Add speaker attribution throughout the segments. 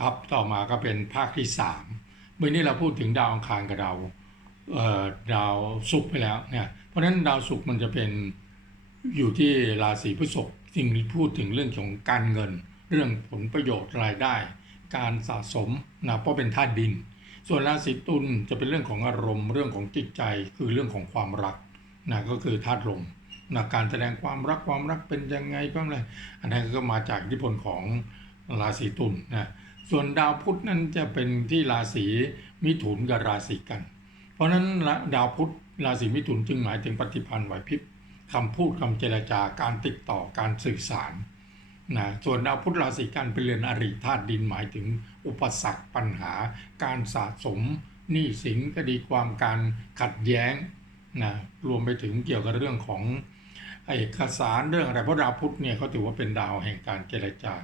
Speaker 1: ครับต่อมาก็เป็นภาคที่สามเมื่อนี้เราพูดถึงดาวอังคารกับดาวดาวศุกร์ไปแล้วเนี่ยเพราะฉะนั้นดาวศุกร์มันจะเป็นอยู่ที่ราศีพฤษภจึงพูดถึงเรื่องของการเงิน เรื่องผลประโยชน์รายได้ การสะสมนะเพราะเป็นธาตุดิน ส่วนราศีตุลจะเป็นเรื่องของอารมณ์ เรื่องของจิตใจคือเรื่องของความรักนะก็คือธาตุลมนะการแสดงความรักความรักเป็นยังไงบ้างเลยอันนั้นก็มาจากอิทธิพลของราศีตุลนะ ส่วนดาวพุธนั้นจะเป็นที่ราศีมิถุนกับราศีกัน เพราะฉะนั้นดาวพุธราศีมิถุนจึงหมายถึงปฏิพันธ์ไหวพริบคำพูดคำเจรจาการติดต่อการสื่อสารนะส่วนดาวพุธราศีกันเป็นเรือนอริธาตุดินหมายถึงอุปสรรคปัญหา การสะสมหนี้สินคดีความการขัดแย้งนะรวมไปถึงเกี่ยวกับเรื่องของเอกสารเรื่องอะไรเพราะดาวพุธเนี่ยเขาถือว่าเป็นดาวแห่งการเจรจา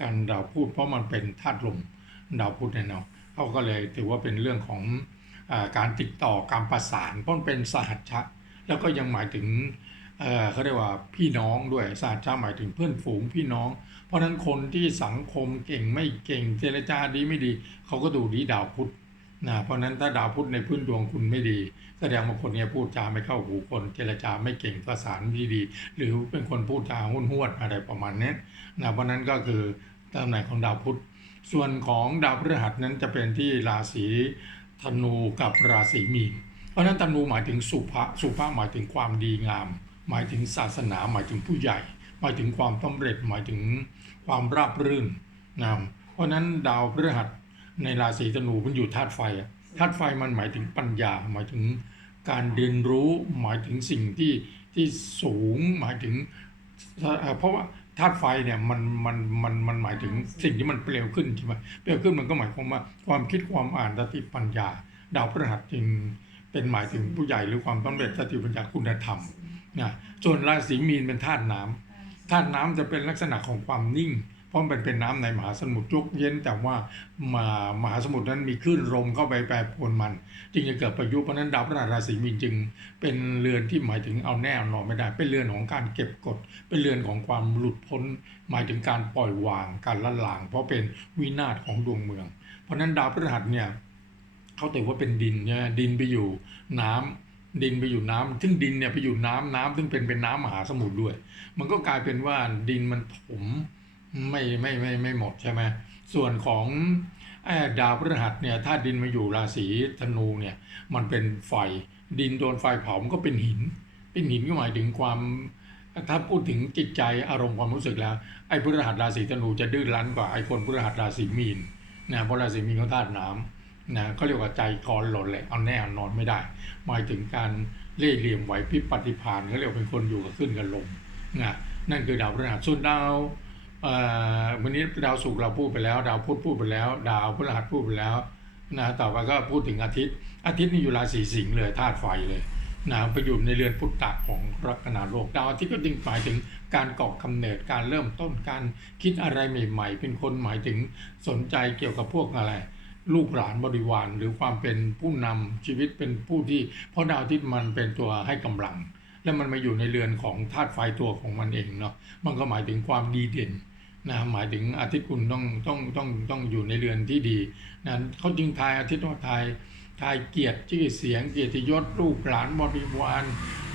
Speaker 1: การดาวพูดเพราะมันเป็นธาตุลมดาวพุธเนี่ยเนาะเขาก็เลยถือว่าเป็นเรื่องของอการติดต่อการประสานเพราะมันเป็นสหัชชะ แล้วก็ยังหมายถึงเเขาเรียกว่าพี่น้องด้วยสหัชชะหมายถึงเพื่อนฝูงพี่น้อง เพราะฉะนั้นคนที่สังคมเก่งไม่เก่งเจรจาดีไม่ดีเขาก็ดูดีดาวพุธนะเพราะฉะนั้นถ้าดาวพุธในพื้นดวงคุณไม่ดีแสดงว่าคนเนี้พูดจาไม่เข้าหูคน เจรจาไม่เก่งประสานไม่ดี หรือเป็นคนพูดจาหุ้นหวดอะไรประมาณนี้นะเพราะนั้นก็คือ ตำแหน่งของดาวพุธ ส่วนของดาวพฤหัสนั้นจะเป็นที่ราศีธนูกับราศีมีน เพราะนั้นธนูหมายถึงสุภาสุภาหมายถึงความดีงาม หมายถึงศาสนา หมายถึงผู้ใหญ่ หมายถึงความสำเร็จ หมายถึงความราบรื่นนะเพราะฉะนั้นดาวพฤหัสในราศีธนูมันอยู่ธาตุไฟอะธาตุไฟมันหมายถึงปัญญา หมายถึงการเรียนรู้ หมายถึงสิ่งที่ที่สูง หมายถึง เพราะว่าธาตุไฟเนี่ยมันมันมันมันหมายถึงสิ่งที่มันเปลวขึ้นใช่ไหมเปลวขึ้นมันก็หมายความว่าความคิดความอ่านสติปัญญา ดาวพฤหัสจึงเป็นหมายถึงผู้ใหญ่หรือความสำเร็จสติปัญญาคุณธรรมนะส่วนราศีมีนเป็นธาตุน้ำธาตุน้ำจะเป็นลักษณะของความนิ่ง เพราะมันเป็นน้ำในมหาสมุทรยกเย็นแต่ว่ามามหาสมุทรนั้นมีคลื่นลมเข้าไปแปรปรวนมัน จึงจะเกิดประยุเพราะนั้นดาวพฤหัสราศีมีนจึง เป็นเรือนที่หมายถึงเอาแน่เอานอนไม่ได้ เป็นเรือนของการเก็บกด เป็นเรือนของความหลุดพ้น หมายถึงการปล่อยวางการละลาง เพราะเป็นวินาศของดวงเมือง เพราะนั้นดาวพฤหัสเนี่ยเขาถือว่าเป็นดินเนี่ยดินไปอยู่น้ำดินไปอยู่น้ำซึ่งดินเนี่ยไปอยู่น้ำน้ำซึ่งเป็นเป็นน้ำมหาสมุทรด้วย มันก็กลายเป็นว่าดินมันถม ไม่ไม่ไม่ไม่หมดใช่ไหมส่วนของดาวพฤหัสเนี่ยถ้าดินมาอยู่ราศีธนูเนี่ยมันเป็นไฟดินโดนไฟเผามันก็เป็นหิน เป็นหินก็หมายถึงความถ้าพูดถึงจิตใจอารมณ์ความรู้สึกแล้วไอ้พฤหัสราศีธนูจะดื้อรั้นกว่าไอ้คนพฤหัสราศีมีนนะเพราะราศีมีนเขาธาตุน้ำนะเขาเรียกว่าใจคอนหล่นเลยเอาแน่นอนไม่ได้ หมายถึงการเล่ห์เหลี่ยมไหวพริบปฏิภาณเขาเรียกเป็นคนอยู่กับขึ้นกับลมนะนั่นคือดาวพฤหัสส่วนดาว วันนี้ดาวศุกร์เราพูดไปแล้ว ดาวพุธพูดไปแล้ว ดาวพฤหัสพูดไปแล้วนะต่อไปก็พูดถึงอาทิตย์ อาทิตย์นี่อยู่ราศีสิงห์เลยธาตุไฟเลยนะไปอยู่ในเรือนพุทธะของลัคนาโลกดาวอาทิตย์ก็จึงหมายถึงการก่อกำเนิดการเริ่มต้นการคิดอะไรใหม่ ๆ เป็นคนหมายถึงสนใจเกี่ยวกับพวกอะไร ลูกหลานบริวารหรือความเป็นผู้นำชีวิตเป็นผู้ที่เพราะดาวอาทิตย์มันเป็นตัวให้กำลัง แล้วมันมาอยู่ในเรือนของธาตุไฟตัวของมันเองเนาะมันก็หมายถึงความดีเด่น นะหมายถึงอาทิตย์คุณต้องต้องต้องต้องอยู่ในเรือนที่ดีนะเขาจึงทายอาทิตย์ว่าทายทายเกียรติชื่อเสียงเกียรติยศลูกหลานบริวาร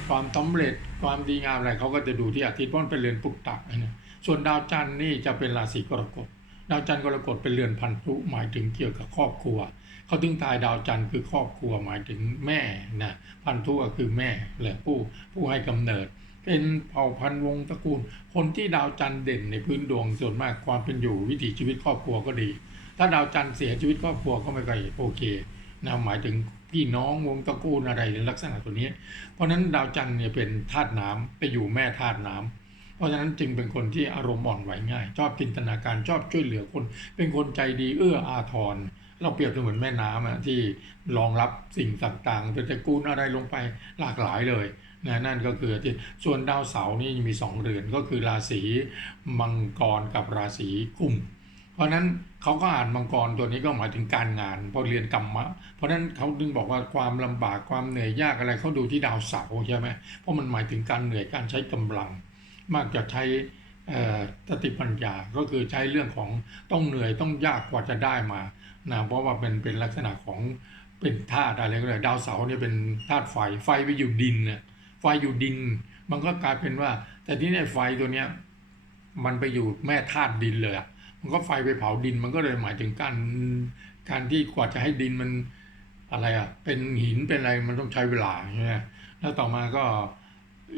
Speaker 1: ความสำเร็จความดีงามอะไรเขาก็จะดูที่อาทิตย์เพราะเป็นเรือนปุตตะนะส่วนดาวจันทร์นี่จะเป็นราศีกรกฎดาวจันทร์กรกฎเป็นเรือนพันธุหมายถึงเกี่ยวกับครอบครัวเขาถึงทายดาวจันทร์คือครอบครัวหมายถึงแม่นะพันธุก็คือแม่แหละผู้ผู้ให้กำเนิด เป็นเผ่าพันธุ์วงตระกูล คนที่ดาวจันทร์เด่นในพื้นดวงส่วนมากความเป็นอยู่วิถีชีวิตครอบครัวก็ดี ถ้าดาวจันทร์เสียชีวิตครอบครัวก็ไม่ค่อยโอเคนะหมายถึงพี่น้องวงตระกูลอะไรในลักษณะตัวนี้ เพราะฉะนั้นดาวจันทร์เนี่ยเป็นธาตุน้ำไปอยู่แม่ธาตุน้ำเพราะฉะนั้นจึงเป็นคนที่อารมณ์อ่อนไหวง่าย ชอบจินตนาการชอบช่วยเหลือคน เป็นคนใจดีเอื้ออาทรเราเปรียบเสมือนแม่น้ำที่รองรับสิ่งต่างๆเป็นตระกูลอะไรลงไปหลากหลายเลย นะนั่นก็คือที่ส่วนดาวเสาร์นี่มีสองเรือนก็คือราศีมังกรกับราศีกุมเพราะนั้นเขาก็อ่านมังกรตัวนี้ก็หมายถึงการงานพอเรียนกรรมะ เพราะนั้นเขาดึงบอกว่าความลำบากความเหนื่อยยากอะไรเขาดูที่ดาวเสาร์ใช่ไหมเพราะมันหมายถึงการเหนื่อยการใช้กำลัง มากจะใช้สติปัญญาก็คือใช้เรื่องของต้องเหนื่อยต้องยากกว่าจะได้มานะเพราะว่าเป็นเป็นลักษณะของเป็นธาตุอะไรก็เลยดาวเสาร์เนี่ยเป็นธาตุไฟไฟไปอยู่ดินเนี่ย ฟอยู่ดิน มันก็กลายเป็นว่า แต่ที่เนี่ยไฟตัวเนี้ยมันไปอยู่แม่ธาตุดินเลยอะมันก็ไฟไปเผาดินมันก็เลยหมายถึงการการที่กว่าจะให้ดินมันอะไรอะเป็นหินเป็นอะไรมันต้องใช้เวลาใช่ไหมแล้วต่อมาก็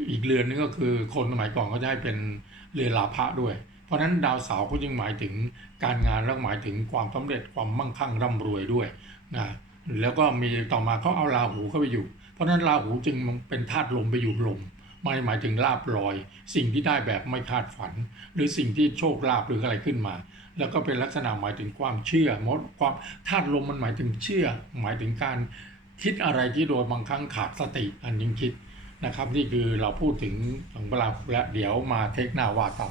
Speaker 1: อีกเรือนนึงก็คือคนสมัยก่อนก็จะให้เป็นเรือนลาภะด้วย เพราะฉะนั้นดาวเสาร์ก็จึงหมายถึงการงานแล้วหมายถึงความสำเร็จความมั่งคั่งร่ำรวยด้วยนะ แล้วก็มีต่อมาเขาเอาราหูเข้าไปอยู่ เพราะฉะนั้นราหูจึงเป็นธาตุลมไปอยู่ลมไม่หมายถึงลาบลอย สิ่งที่ได้แบบไม่คาดฝัน หรือสิ่งที่โชคลาภหรืออะไรขึ้นมา แล้วก็เป็นลักษณะหมายถึงความเชื่อมดความธาตุลมมันหมายถึงเชื่อ หมายถึงการคิดอะไรที่โดยบางครั้งขาดสติอันยิ่งคิดนะครับ นี่คือเราพูดถึงของปลาและเดี๋ยวมาเทคหน้าว่าต่อ